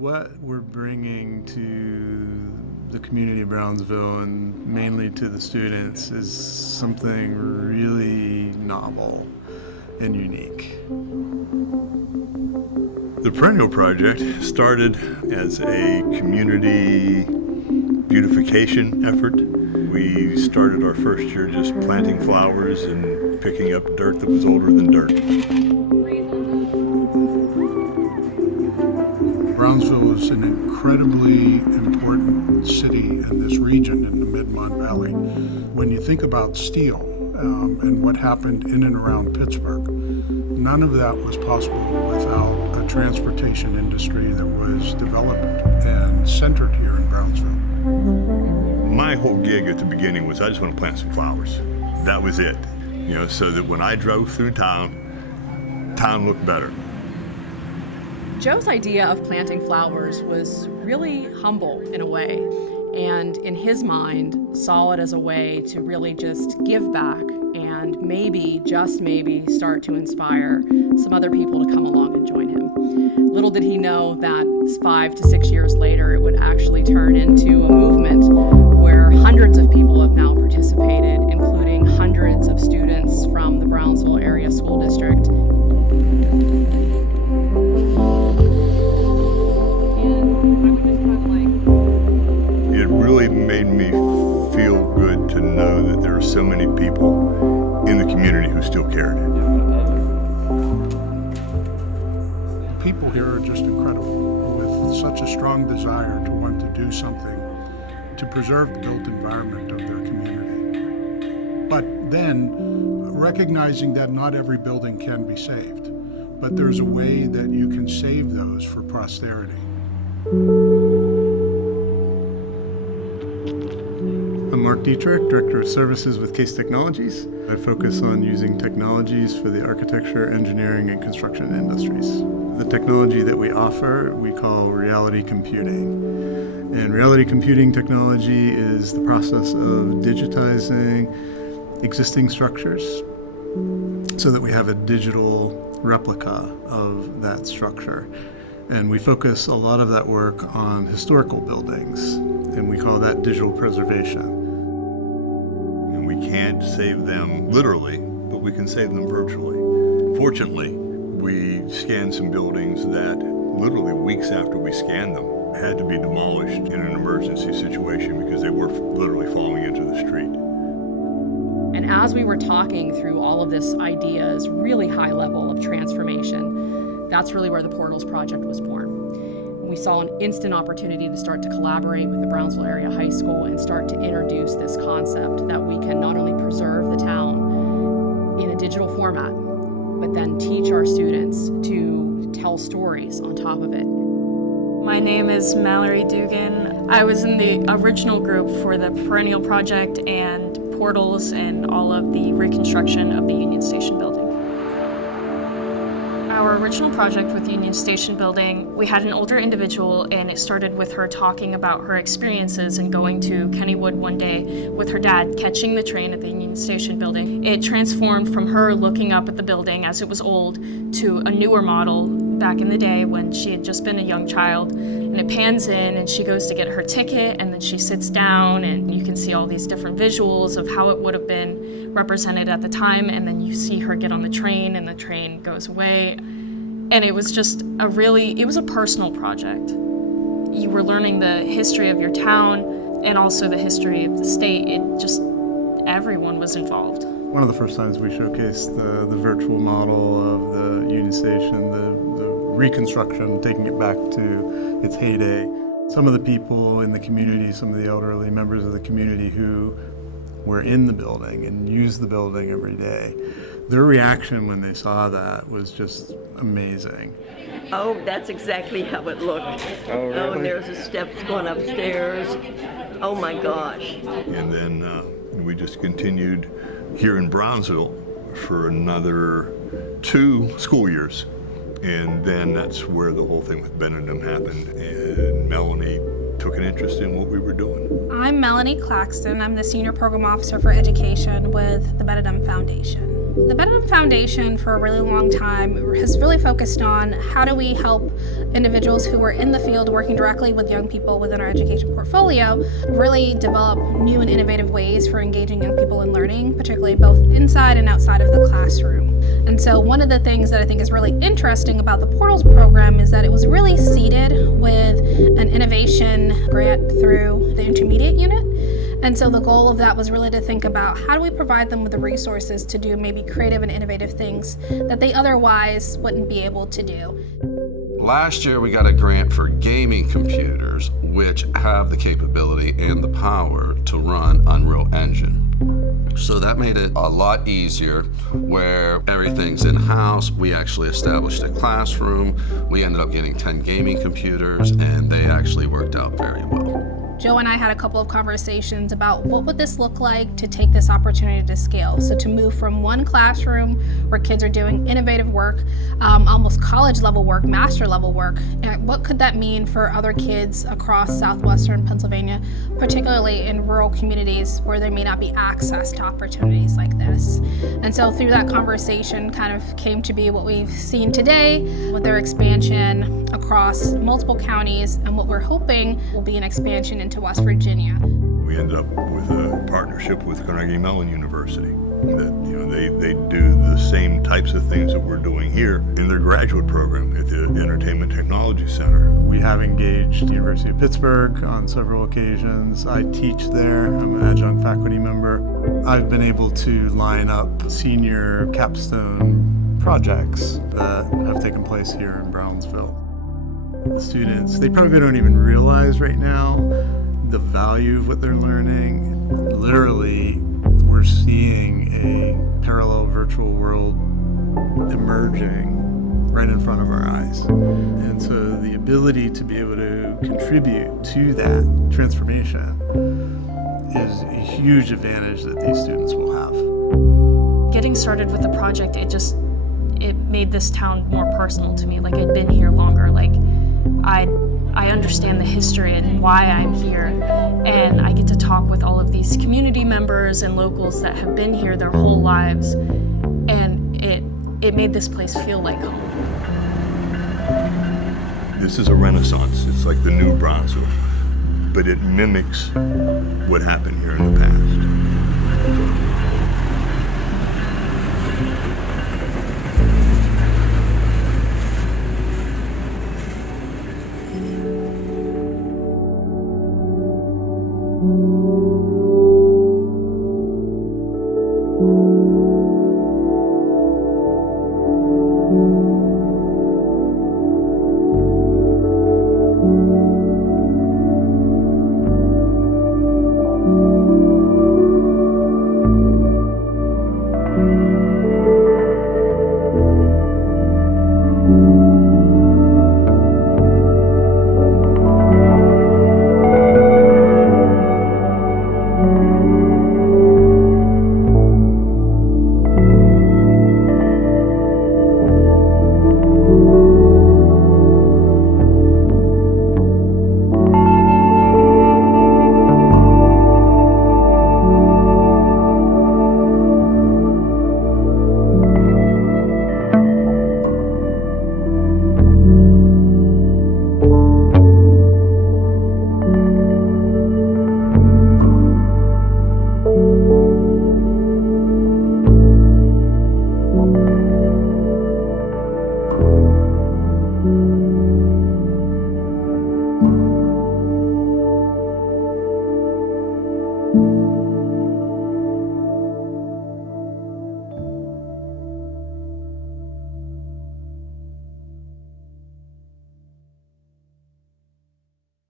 What we're bringing to the community of Brownsville and mainly to the students is something really novel and unique. The Perennial Project started as a community beautification effort. We started our first year just planting flowers and picking up dirt that was older than dirt. Brownsville is an incredibly important city in this region in the Mid-Mon Valley. When you think about steel and what happened in and around Pittsburgh, none of that was possible without a transportation industry that was developed and centered here in Brownsville. My whole gig at the beginning was I just want to plant some flowers. That was it, so that when I drove through town looked better. Joe's idea of planting flowers was really humble in a way, and in his mind saw it as a way to really just give back and maybe, just maybe, start to inspire some other people to come along and join him. Little did he know that 5 to 6 years later it would actually turn into a movement where hundreds of people have now participated, including hundreds of students from the Brownsville Area School District. It really made me feel good to know that there are so many people in the community who still cared. The people here are just incredible, with such a strong desire to want to do something to preserve the built environment of their community. But then, recognizing that not every building can be saved, but there's a way that you can save those for posterity. I'm Mark Dietrich, Director of Services with Case Technologies. I focus on using technologies for the architecture, engineering, and construction industries. The technology that we offer, we call reality computing. And reality computing technology is the process of digitizing existing structures so that we have a digital replica of that structure. And we focus a lot of that work on historical buildings, and we call that digital preservation. And we can't save them literally, but we can save them virtually. Fortunately, we scanned some buildings that literally weeks after we scanned them had to be demolished in an emergency situation because they were literally falling into the street. And as we were talking through all of this ideas, really high level of transformation, that's really where the Portals Project was born. We saw an instant opportunity to start to collaborate with the Brownsville Area High School and start to introduce this concept that we can not only preserve the town in a digital format, but then teach our students to tell stories on top of it. My name is Mallory Dugan. I was in the original group for the Perennial Project and Portals and all of the reconstruction of the Union Station building. Our original project with Union Station building, we had an older individual, and it started with her talking about her experiences and going to Kennywood one day with her dad, catching the train at the Union Station building. It transformed from her looking up at the building as it was old to a newer model back in the day when she had just been a young child. And it pans in and she goes to get her ticket, and then she sits down and you can see all these different visuals of how it would have been represented at the time, and then you see her get on the train and the train goes away. And it was just it was a personal project. You were learning the history of your town and also the history of the state. Everyone was involved. One of the first times we showcased the virtual model of the Union Station, the reconstruction, taking it back to its heyday. Some of the people in the community, some of the elderly members of the community who were in the building and used the building every day, their reaction when they saw that was just amazing. Oh, that's exactly how it looked. Oh, really? Oh, and there's the steps going upstairs. Oh my gosh. And then we just continued here in Brownsville for another 2 school years. And then that's where the whole thing with Benedum happened, and Melanie took an interest in what we were doing. I'm Melanie Claxton. I'm the Senior Program Officer for Education with the Benedum Foundation. The Benedum Foundation for a really long time has really focused on how do we help individuals who were in the field working directly with young people within our education portfolio really develop new and innovative ways for engaging young people in learning, particularly both inside and outside of the classroom. And so one of the things that I think is really interesting about the Portals program is that it was really seeded with an innovation grant through the intermediate unit. And so the goal of that was really to think about how do we provide them with the resources to do maybe creative and innovative things that they otherwise wouldn't be able to do. Last year, we got a grant for gaming computers, which have the capability and the power to run Unreal Engine. So that made it a lot easier where everything's in-house. We actually established a classroom. We ended up getting 10 gaming computers, and they actually worked out very well. Joe and I had a couple of conversations about what would this look like to take this opportunity to scale. So to move from one classroom where kids are doing innovative work, almost college level work, master level work, and what could that mean for other kids across southwestern Pennsylvania, particularly in rural communities where there may not be access to opportunities like this. And so through that conversation kind of came to be what we've seen today with their expansion across multiple counties, and what we're hoping will be an expansion into West Virginia. We ended up with a partnership with Carnegie Mellon University. That they do the same types of things that we're doing here in their graduate program at the Entertainment Technology Center. We have engaged the University of Pittsburgh on several occasions. I teach there. I'm an adjunct faculty member. I've been able to line up senior capstone projects that have taken place here in Brownsville. The students, they probably don't even realize right now the value of what they're learning. Literally, we're seeing a parallel virtual world emerging right in front of our eyes. And so the ability to be able to contribute to that transformation is a huge advantage that these students will have. Getting started with the project, it made this town more personal to me. Like, I'd been here longer. Like, I understand the history and why I'm here, and I get to talk with all of these community members and locals that have been here their whole lives, and it made this place feel like home. This is a renaissance. It's like the new Brownsville, but it mimics what happened here in the past.